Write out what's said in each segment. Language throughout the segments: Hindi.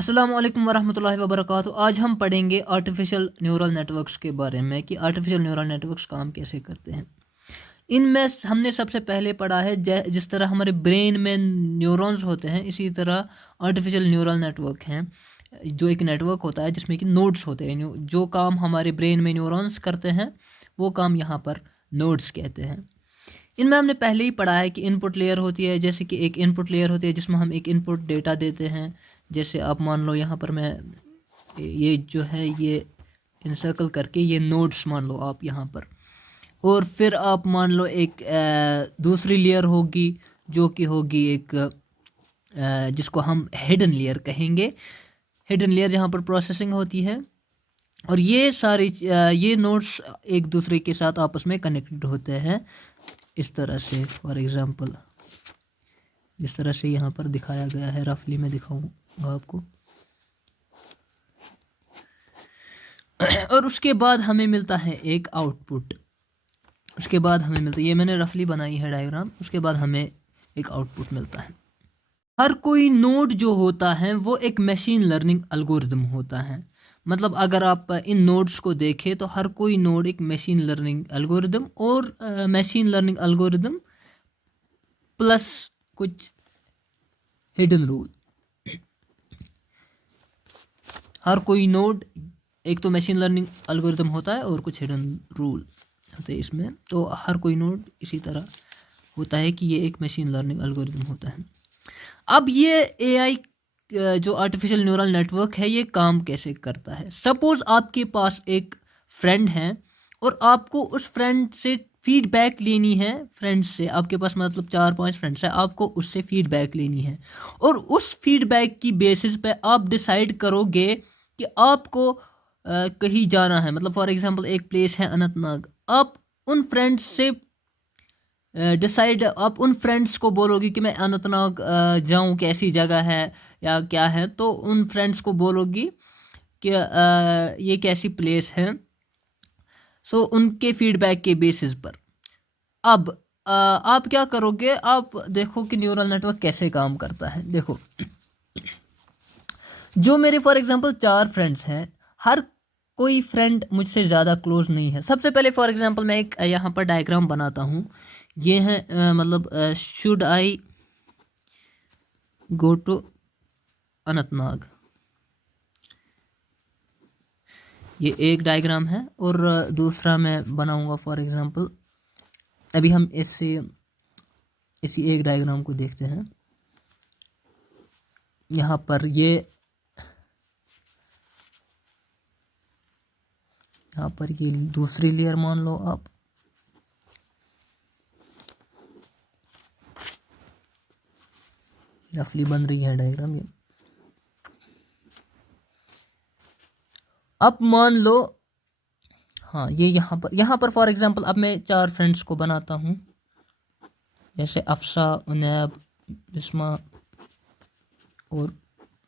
अस्सलाम वालेकुम वरहमतुल्लाहि वबरकातुहू। आज हम पढ़ेंगे आर्टिफिशियल न्यूरल नेटवर्क्स के बारे में कि आर्टिफिशियल न्यूरल नेटवर्क्स काम कैसे करते हैं। इनमें हमने सबसे पहले पढ़ा है जिस तरह हमारे ब्रेन में न्यूरॉन्स होते हैं, इसी तरह आर्टिफिशियल न्यूरल नेटवर्क हैं, जो एक नेटवर्क होता है जिसमें कि नोड्स होते हैं। जो काम हमारे ब्रेन में न्यूरॉन्स करते हैं वो काम यहाँ पर नोड्स कहते हैं। इनमें हमने पहले ही पढ़ा है कि इनपुट लेयर होती है, जैसे कि एक इनपुट लेयर होती है जिसमें हम एक इनपुट डेटा देते हैं। जैसे आप मान लो यहाँ पर मैं ये जो है ये इंसर्कल करके ये नोड्स मान लो आप यहाँ पर, और फिर आप मान लो एक दूसरी लेयर होगी जो कि होगी एक जिसको हम हिडन लेयर कहेंगे। हिडन लेयर जहाँ पर प्रोसेसिंग होती है, और ये सारी ये नोड्स एक दूसरे के साथ आपस में कनेक्टेड होते हैं इस तरह से। फॉर एग्जांपल इस तरह से यहाँ पर दिखाया गया है, रफली मैं दिखाऊंगा आपको। और उसके बाद हमें मिलता है एक आउटपुट। उसके बाद हमें मिलता है, ये मैंने रफली बनाई है डायग्राम, उसके बाद हमें एक आउटपुट मिलता है। हर कोई नोड जो होता है वो एक मशीन लर्निंग एल्गोरिदम होता है। मतलब अगर आप इन नोड्स को देखें तो हर कोई नोड एक मशीन लर्निंग एल्गोरिदम और मशीन लर्निंग एल्गोरिदम प्लस कुछ हिडन रूल। हर कोई नोड एक तो मशीन लर्निंग एल्गोरिदम होता है और कुछ हिडन रूल होते हैं इसमें। तो हर कोई नोड इसी तरह होता है कि ये एक मशीन लर्निंग एल्गोरिदम होता है। अब ये एआई जो आर्टिफिशियल न्यूरल नेटवर्क है ये काम कैसे करता है। सपोज आपके पास एक फ्रेंड है और आपको उस फ्रेंड से फीडबैक लेनी है। फ्रेंड्स से आपके पास मतलब 4-5 फ्रेंड्स हैं, आपको उससे फीडबैक लेनी है, और उस फीडबैक की बेसिस पे आप डिसाइड करोगे कि आपको कहीं जाना है। मतलब फॉर एग्जांपल एक प्लेस है अनंतनाग, आप उन फ्रेंड्स से डिसाइड आप उन फ्रेंड्स को बोलोगे कि मैं अनंतनाग जाऊं, कैसी जगह है या क्या है, तो उन फ्रेंड्स को बोलोगी कि ये कैसी प्लेस है। सो उनके फीडबैक के बेसिस पर अब आप क्या करोगे, आप देखो कि न्यूरल नेटवर्क कैसे काम करता है। देखो जो मेरे फॉर एग्जांपल 4 फ्रेंड्स हैं, हर कोई फ्रेंड मुझसे ज़्यादा क्लोज नहीं है। सबसे पहले फॉर एग्जांपल मैं एक यहाँ पर डायग्राम बनाता हूँ। ये है मतलब should I go to Anantnag, ये एक डायग्राम है। और दूसरा मैं बनाऊंगा फॉर एग्जांपल, अभी हम इसी एक डायग्राम को देखते हैं। यहाँ पर ये दूसरी लेयर मान लो आप। रफली बन रही है डायग्राम ये। अब मान लो हाँ ये यहाँ पर फॉर एग्जांपल अब मैं 4 फ्रेंड्स को बनाता हूँ, जैसे अफसा, उनैब, बिस्मा और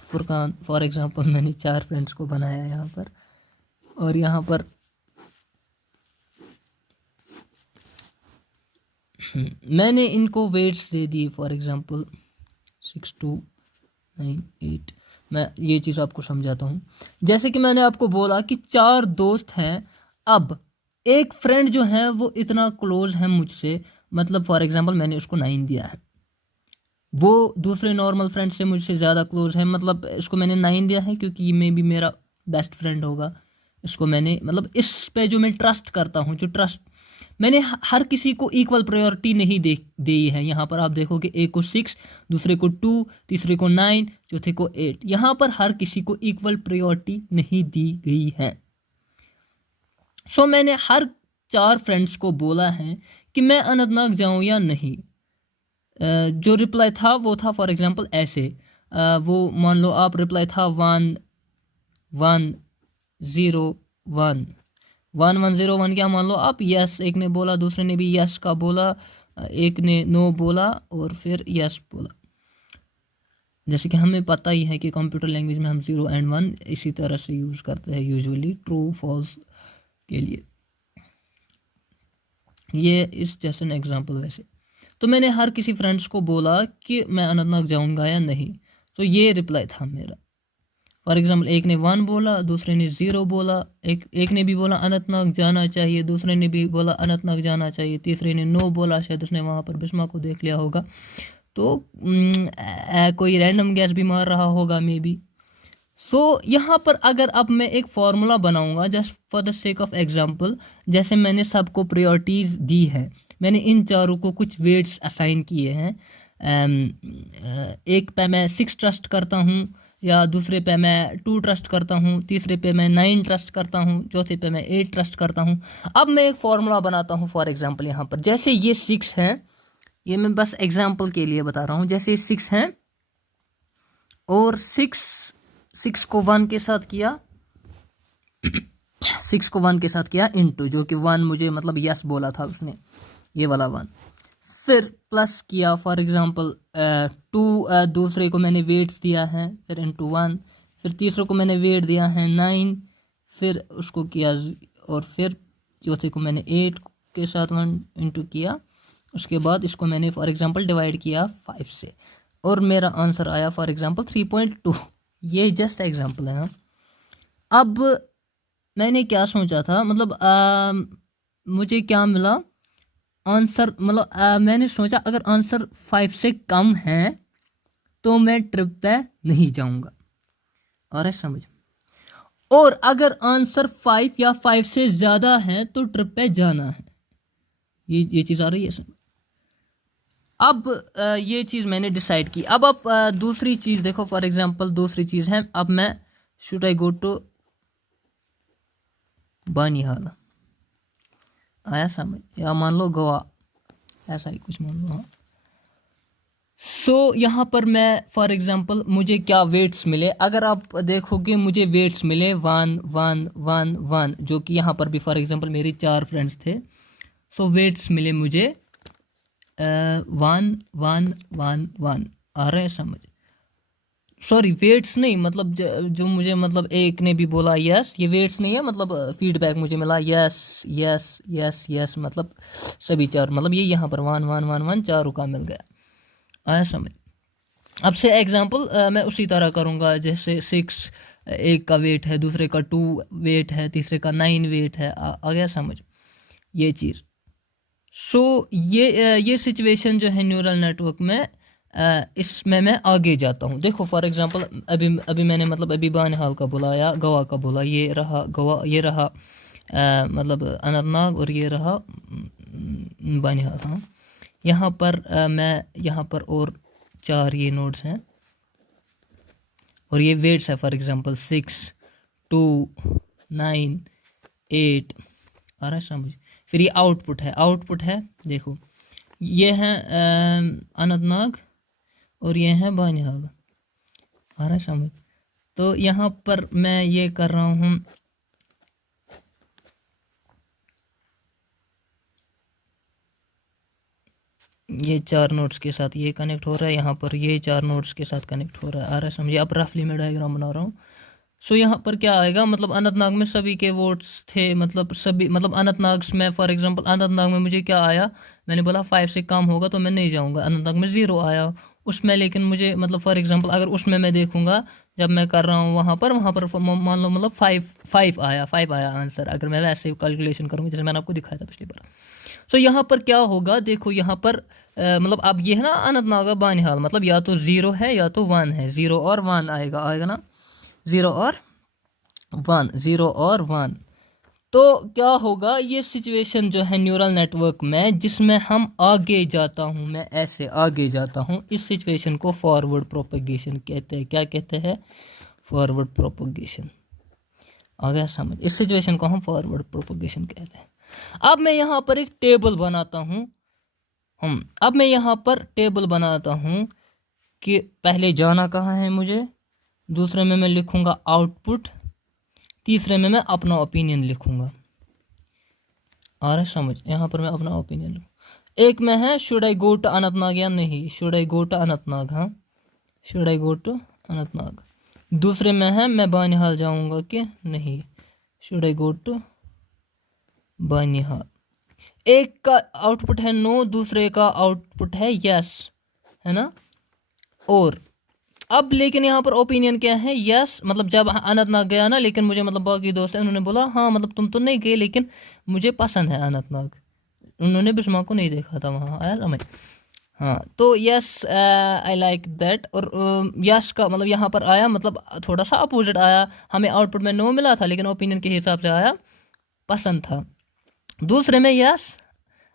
फुरकान। फॉर एग्जांपल मैंने 4 फ्रेंड्स को बनाया यहाँ पर, और यहाँ पर मैंने इनको वेट्स दे दिए फॉर एग्जांपल 6, 2, 9, 8। मैं ये चीज़ आपको समझाता हूँ। जैसे कि मैंने आपको बोला कि 4 दोस्त हैं, अब एक फ्रेंड जो है वो इतना क्लोज है मुझसे, मतलब फॉर एग्जांपल मैंने उसको 9 दिया है। वो दूसरे नॉर्मल फ्रेंड से मुझसे ज़्यादा क्लोज है, मतलब इसको मैंने 9 दिया है क्योंकि ये मे भी मेरा बेस्ट फ्रेंड होगा। इसको मैंने मतलब इस पे जो मैं ट्रस्ट करता हूँ, जो ट्रस्ट मैंने हर किसी को इक्वल प्रायोरिटी नहीं दी है। यहाँ पर आप देखोगे एक को 6, दूसरे को 2, तीसरे को 9, चौथे को 8। यहाँ पर हर किसी को इक्वल प्रायोरिटी नहीं दी गई है। सो मैंने हर 4 फ्रेंड्स को बोला है कि मैं अनंतनाग जाऊँ या नहीं। जो रिप्लाई था वो था फॉर एग्जांपल ऐसे, वो मान लो आप रिप्लाई था 1 1 0 1 1 1 0 1 क्या मान लो आप यस, एक ने बोला, दूसरे ने भी यस का बोला, एक ने नो बोला और फिर यस बोला। जैसे कि हमें पता ही है कि कंप्यूटर लैंग्वेज में हम 0 एंड 1 इसी तरह से यूज़ करते हैं यूजुअली ट्रू फॉल्स के लिए। ये इस जैसे एन एग्जांपल वैसे। तो मैंने हर किसी फ्रेंड्स को बोला कि मैं अनंतनाग जाऊंगा या नहीं, तो ये रिप्लाई था मेरा। फॉर एग्जांपल एक ने 1 बोला, दूसरे ने 0 बोला, एक ने भी बोला अनंतनाग जाना चाहिए, दूसरे ने भी बोला अनंतनाग जाना चाहिए, तीसरे ने नो बोला, शायद उसने वहाँ पर बिस्मा को देख लिया होगा, तो कोई रैंडम गैस भी मार रहा होगा मे बी। सो यहाँ पर अगर अब मैं एक फार्मूला बनाऊंगा just for the sake of example, जैसे मैंने सबको प्रायोरिटीज़ दी है, मैंने इन चारों को कुछ वेट्स असाइन किए हैं, एक पे मैं 6 ट्रस्ट करता हूँ, या दूसरे पे मैं 2 ट्रस्ट करता हूँ, तीसरे पे मैं 9 ट्रस्ट करता हूँ, चौथे पे मैं 8 ट्रस्ट करता हूँ। अब मैं एक फार्मूला बनाता हूँ फॉर एग्जांपल यहाँ पर, जैसे ये 6 है, ये मैं बस एग्जांपल के लिए बता रहा हूँ, जैसे 6 हैं और 6 को 1 के साथ किया, 6 को 1 के साथ किया इनटू, जो कि 1 मुझे मतलब यस बोला था उसने, ये वाला 1, फिर प्लस किया फॉर एग्जांपल 2, दूसरे को मैंने वेट्स दिया है, फिर इनटू 1, फिर तीसरे को मैंने वेट दिया है 9, फिर उसको किया, और फिर चौथे को मैंने 8 के साथ 1 इनटू किया, उसके बाद इसको मैंने फॉर एग्जांपल डिवाइड किया 5 से, और मेरा आंसर आया फॉर एग्जांपल 3.2। ये जस्ट एग्जांपल है। अब मैंने क्या सोचा था, मतलब मुझे क्या मिला आंसर, मतलब मैंने सोचा अगर आंसर 5 से कम है तो मैं ट्रिप पे नहीं जाऊंगा, और समझ, और अगर आंसर 5 या 5 से ज़्यादा है तो ट्रिप पे जाना है। ये चीज़ आ रही है समझ। अब ये चीज़ मैंने डिसाइड की। अब आप दूसरी चीज़ देखो, फॉर एग्जांपल दूसरी चीज़ है, अब मैं should I go to Banihal, आया समझ, या मान लो गोवा, ऐसा ही कुछ मान लो। हाँ, सो यहाँ पर मैं फॉर एग्जांपल मुझे क्या वेट्स मिले, अगर आप देखोगे मुझे वेट्स मिले 1 1 1 1, जो कि यहाँ पर भी फॉर एग्जांपल मेरे 4 फ्रेंड्स थे, सो वेट्स मिले मुझे 1 1 1 1, आ रहे हैं समझ, सॉरी वेट्स नहीं, मतलब जो मुझे मतलब एक ने भी बोला यस, ये वेट्स नहीं है, मतलब फीडबैक मुझे मिला यस यस यस यस, मतलब सभी 4, मतलब ये यहाँ पर 1 1 1 1 चारों का मिल गया, आया समझ। अब से एग्जांपल मैं उसी तरह करूँगा, जैसे 6 एक का वेट है, दूसरे का 2 वेट है, तीसरे का 9 वेट है, आ गया समझ ये चीज़। सो ये सिचुएशन जो है न्यूरल नेटवर्क में, इसमें मैं आगे जाता हूँ। देखो फॉर एग्जांपल अभी मैंने मतलब अभी बानिहाल का बोला या गोवा का बोला, ये रहा गोवा, ये रहा मतलब अनंतनाग, और ये रहा बानिहाल। हाँ, यहाँ पर मैं यहाँ पर और 4 ये नोड्स हैं, और ये वेट्स है फॉर एग्जांपल 6 2 9 8, आ रहा है समझ। फिर ये आउटपुट है देखो, ये है अनंतनाग और ये है बानिहाल, आ रहा है समझ। तो यहाँ पर मैं ये कर रहा हूँ, ये 4 नोड्स के साथ ये कनेक्ट हो रहा है, यहाँ पर ये 4 नोड्स के साथ कनेक्ट हो रहा है, आ रहा है समझिए। अब रफली मैं डायग्राम बना रहा हूँ। सो यहाँ पर क्या आएगा, मतलब अनंतनाग में सभी के वोट्स थे, मतलब सभी, मतलब अनंतनाग में फॉर एग्जांपल अनंतनाग में मुझे क्या आया, मैंने बोला 5 से कम होगा तो मैं नहीं जाऊँगा, अनंतनाग में 0 आया उसमें, लेकिन मुझे मतलब फॉर एग्जांपल अगर उसमें मैं देखूंगा जब मैं कर रहा हूँ वहाँ पर मान लो मतलब 5 आया आंसर, अगर मैं वैसे कैलकुलेशन करूँगा जैसे मैंने आपको दिखाया था पिछली बार। सो यहाँ पर क्या होगा, देखो यहाँ पर मतलब अब ये है ना अनंतनाग बानिहाल, मतलब या तो 0 है या तो 1 है, 0 और 1 आएगा ना, 0 और 1, 0 और 1। तो क्या होगा, ये सिचुएशन जो है न्यूरल नेटवर्क में जिसमें हम आगे जाता हूँ, मैं ऐसे आगे जाता हूँ, इस सिचुएशन को फॉरवर्ड प्रोपगेशन कहते हैं। क्या कहते हैं? फॉरवर्ड प्रोपगेशन, आ गया समझ। इस सिचुएशन को हम फॉरवर्ड प्रोपगेशन कहते हैं। अब मैं यहाँ पर एक टेबल बनाता हूँ, अब मैं यहाँ पर टेबल बनाता हूँ कि पहले जाना कहाँ है मुझे, दूसरे में मैं लिखूँगा आउटपुट, तीसरे में मैं अपना ओपिनियन लिखूँगा, आ रहा है समझ। यहाँ पर मैं अपना ओपिनियन लिखूँ। एक में है should I go to Anantnag या नहीं, should I go to Anantnag, हाँ should I go to Anantnag. दूसरे में है मैं बानिहाल जाऊँगा कि नहीं, should I go to Banihal. एक का आउटपुट है नो, दूसरे का आउटपुट है यस, है ना। और अब लेकिन यहाँ पर ओपिनियन क्या है, यस मतलब जब अनंतनाग गया ना, लेकिन मुझे मतलब बाकी दोस्त हैं उन्होंने बोला हाँ मतलब तुम तो नहीं गए लेकिन मुझे पसंद है अनंतनाग, उन्होंने बिस्मा को नहीं देखा था वहाँ, आया समझ। हाँ तो यस आई लाइक दैट, और यस का मतलब यहाँ पर आया मतलब थोड़ा सा अपोजिट आया, हमें आउटपुट में नो मिला था लेकिन ओपिनियन के हिसाब से आया पसंद था। दूसरे में yes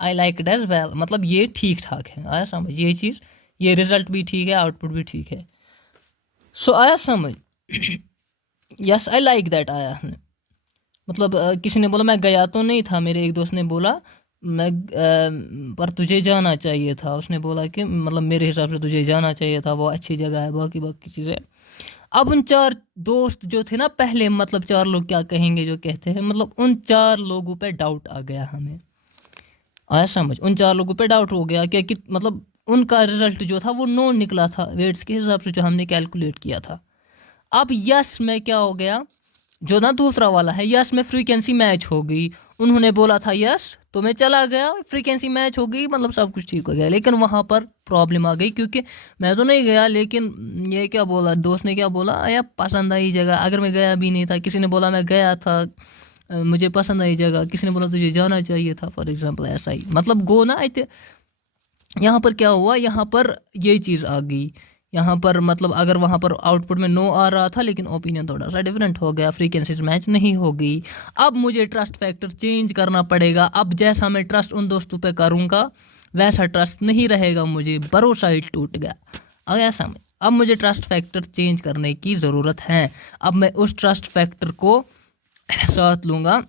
I like it as well, मतलब ये ठीक ठाक है, आया समझ ये चीज़, ये रिजल्ट भी ठीक है आउटपुट भी ठीक है। सो आया समझ। यस आई लाइक दैट आया मतलब किसी ने बोला मैं गया तो नहीं था, मेरे एक दोस्त ने बोला मैं पर तुझे जाना चाहिए था, उसने बोला कि मतलब मेरे हिसाब से तुझे जाना चाहिए था, वो अच्छी जगह है, बाकी बाकी चीज़ें। अब उन 4 दोस्त जो थे ना पहले, मतलब 4 लोग क्या कहेंगे जो कहते हैं, मतलब उन 4 लोगों पे डाउट आ गया हमें, आया समझ। उन 4 लोगों पे डाउट हो गया क्या कि मतलब उनका रिजल्ट जो था वो नो निकला था वेट्स के हिसाब से जो हमने कैलकुलेट किया था। अब यस में क्या हो गया, जो ना दूसरा वाला है, यस में फ्रीक्वेंसी मैच हो गई, उन्होंने बोला था यस तो मैं चला गया, फ्रीक्वेंसी मैच हो गई, मतलब सब कुछ ठीक हो गया। लेकिन वहाँ पर प्रॉब्लम आ गई क्योंकि मैं तो नहीं गया, लेकिन ये क्या बोला दोस्त ने, क्या बोला यार पसंद आई जगह, अगर मैं गया भी नहीं था, किसी ने बोला मैं गया था मुझे पसंद आई जगह, किसी ने बोला तुझे जाना चाहिए था, फॉर एग्जाम्पल ऐसा ही, मतलब गो ना आते। यहाँ पर क्या हुआ, यहाँ पर ये चीज़ आ गई, यहाँ पर मतलब अगर वहाँ पर आउटपुट में नो आ रहा था लेकिन ओपिनियन थोड़ा सा डिफरेंट हो गया, फ्रीक्वेंसीज मैच नहीं हो गई। अब मुझे ट्रस्ट फैक्टर चेंज करना पड़ेगा, अब जैसा मैं ट्रस्ट उन दोस्तों पे करूँगा वैसा ट्रस्ट नहीं रहेगा, मुझे भरोसा ही टूट गया, अब ऐसा में अब मुझे ट्रस्ट फैक्टर चेंज करने की ज़रूरत है। अब मैं उस ट्रस्ट फैक्टर को साथ लूँगा,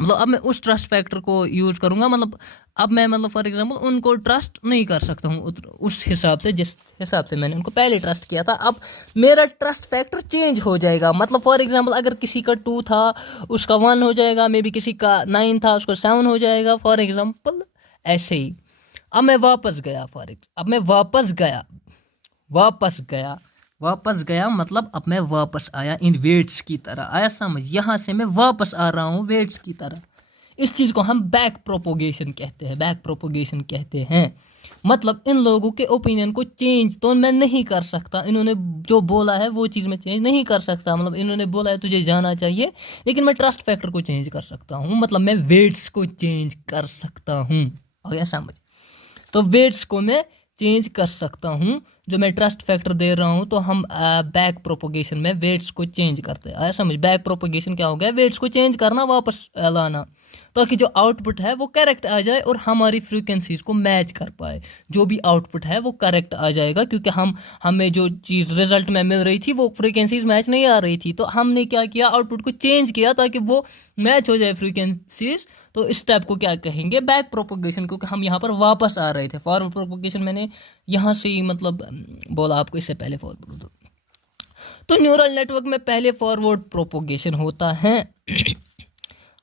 मतलब अब मैं उस ट्रस्ट फैक्टर को यूज़ करूँगा, मतलब अब मैं मतलब फॉर एग्जांपल उनको ट्रस्ट नहीं कर सकता हूँ उस हिसाब से जिस हिसाब से मैंने उनको पहले ट्रस्ट किया था। अब मेरा ट्रस्ट फैक्टर चेंज हो जाएगा, मतलब फॉर एग्जांपल अगर किसी का 2 था उसका 1 हो जाएगा, मे बी किसी का 9 था उसका 7 हो जाएगा, फॉर एग्जांपल ऐसे ही। अब मैं वापस गया अब मैं वापस गया मतलब अब मैं वापस आया इन वेट्स की तरह, आया समझ। यहाँ से मैं वापस आ रहा हूँ वेट्स की तरह। इस चीज़ को हम बैक प्रोपोगेशन कहते हैं। मतलब इन लोगों के ओपिनियन को चेंज तो मैं नहीं कर सकता, इन्होंने जो बोला है वो चीज़ मैं चेंज नहीं कर सकता, मतलब इन्होंने बोला है तुझे जाना चाहिए, लेकिन मैं ट्रस्ट फैक्टर को चेंज कर सकता हूँ, मतलब मैं वेट्स को चेंज कर सकता हूँ, आया समझ। तो वेट्स को मैं चेंज कर सकता हूँ, जो मैं ट्रस्ट फैक्टर दे रहा हूँ, तो हम बैक प्रोपोगेशन में वेट्स को चेंज करते हैं, आया समझ। बैक प्रोपोगेशन क्या हो गया, वेट्स को चेंज करना, वापस लाना, ताकि जो आउटपुट है वो करेक्ट आ जाए और हमारी फ्रीक्वेंसीज को मैच कर पाए। जो भी आउटपुट है वो करेक्ट आ जाएगा, क्योंकि हमें जो चीज़ रिजल्ट में मिल रही थी वो फ्रीक्वेंसीज मैच नहीं आ रही थी, तो हमने क्या किया, आउटपुट को चेंज किया ताकि वो मैच हो जाए फ्रीक्वेंसीज। तो इस स्टेप को क्या कहेंगे, बैक प्रोपोगेशन, क्योंकि हम यहाँ पर वापस आ रहे थे। फॉरवर्ड प्रोपोगेशन मैंने यहाँ से ही मतलब बोला आपको, इससे पहले फॉरवर्ड। तो न्यूरल नेटवर्क में पहले फॉरवर्ड प्रोपोगेशन होता है।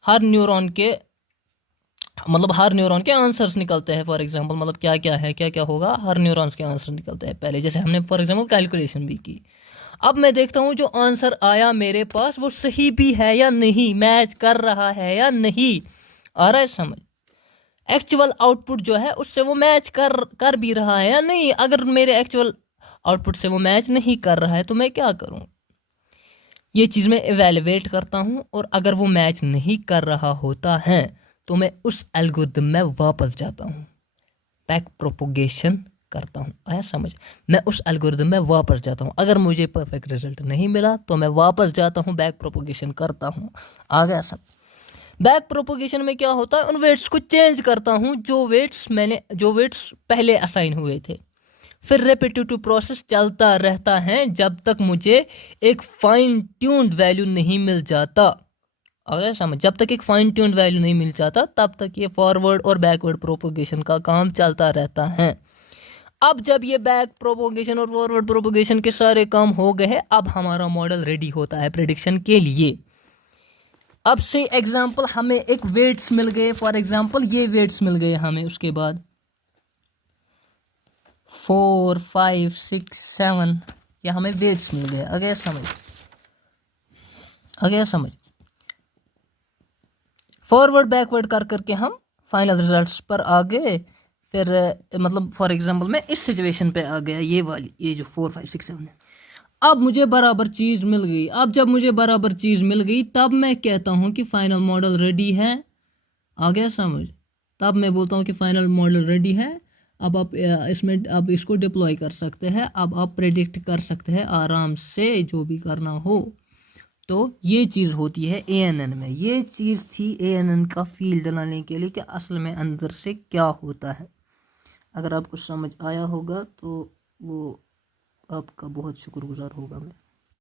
हर न्यूरॉन के आंसर्स निकलते हैं, फॉर एग्जांपल मतलब क्या क्या होगा, हर न्यूरॉन्स के आंसर निकलते हैं पहले, जैसे हमने फॉर एग्जांपल कैलकुलेशन भी की। अब मैं देखता हूँ जो आंसर आया मेरे पास वो सही भी है या नहीं, मैच कर रहा है या नहीं, आ रहा है समझ। एक्चुअल आउटपुट जो है उससे वो मैच कर भी रहा है या नहीं। अगर मेरे एक्चुअल आउटपुट से वो मैच नहीं कर रहा है तो मैं क्या करूँ, ये चीज़ मैं एवेलुएट करता हूँ, और अगर वो मैच नहीं कर रहा होता है तो मैं उस एल्गोरिथम में वापस जाता हूँ, बैक प्रोपोगेशन करता हूँ, आया समझ। मैं उस एल्गोरिथम में वापस जाता हूँ, अगर मुझे परफेक्ट रिजल्ट नहीं मिला तो मैं वापस जाता हूँ, बैक प्रोपोगेशन करता हूँ, आ गया सब। बैक प्रोपोगेशन में क्या होता है, उन वेट्स को चेंज करता हूँ जो वेट्स पहले असाइन हुए थे। फिर रेपिटेटिव प्रोसेस चलता रहता है जब तक मुझे एक फाइन ट्यून्ड वैल्यू नहीं मिल जाता, अगर समझ। जब तक एक फाइन ट्यून्ड वैल्यू नहीं मिल जाता तब तक ये फॉरवर्ड और बैकवर्ड प्रोपोगेशन का काम चलता रहता है। अब जब ये बैक प्रोपोगेशन और फॉरवर्ड प्रोपोगेशन के सारे काम हो गए हैं, अब हमारा मॉडल रेडी होता है प्रेडिक्शन के लिए। अब से एग्जांपल हमें एक वेट्स मिल गए, फॉर एग्जांपल ये वेट्स मिल गए हमें, उसके बाद 4 5 6 7 या हमें वेट्स मिल गए, अगर समझ। फॉरवर्ड बैकवर्ड कर करके हम फाइनल रिजल्ट्स पर आ गए। फिर मतलब फॉर एग्जांपल मैं इस सिचुएशन पे आ गया, ये वाली, ये जो 4 5 6 7 है। अब मुझे बराबर चीज़ मिल गई। अब जब मुझे बराबर चीज़ मिल गई तब मैं कहता हूँ कि फाइनल मॉडल रेडी है। आ गया समझ? तब मैं बोलता हूँ कि फाइनल मॉडल रेडी है। अब आप इसमें अब इसको डिप्लॉय कर सकते हैं। अब आप प्रेडिक्ट कर सकते हैं आराम से जो भी करना हो। तो ये चीज़ होती है ANN में। ये चीज़ थी ANN का फील्ड लाने के लिए कि असल में अंदर से क्या होता है। अगर आपको समझ आया होगा तो वो आपका बहुत शुक्रगुजार होगा मैं।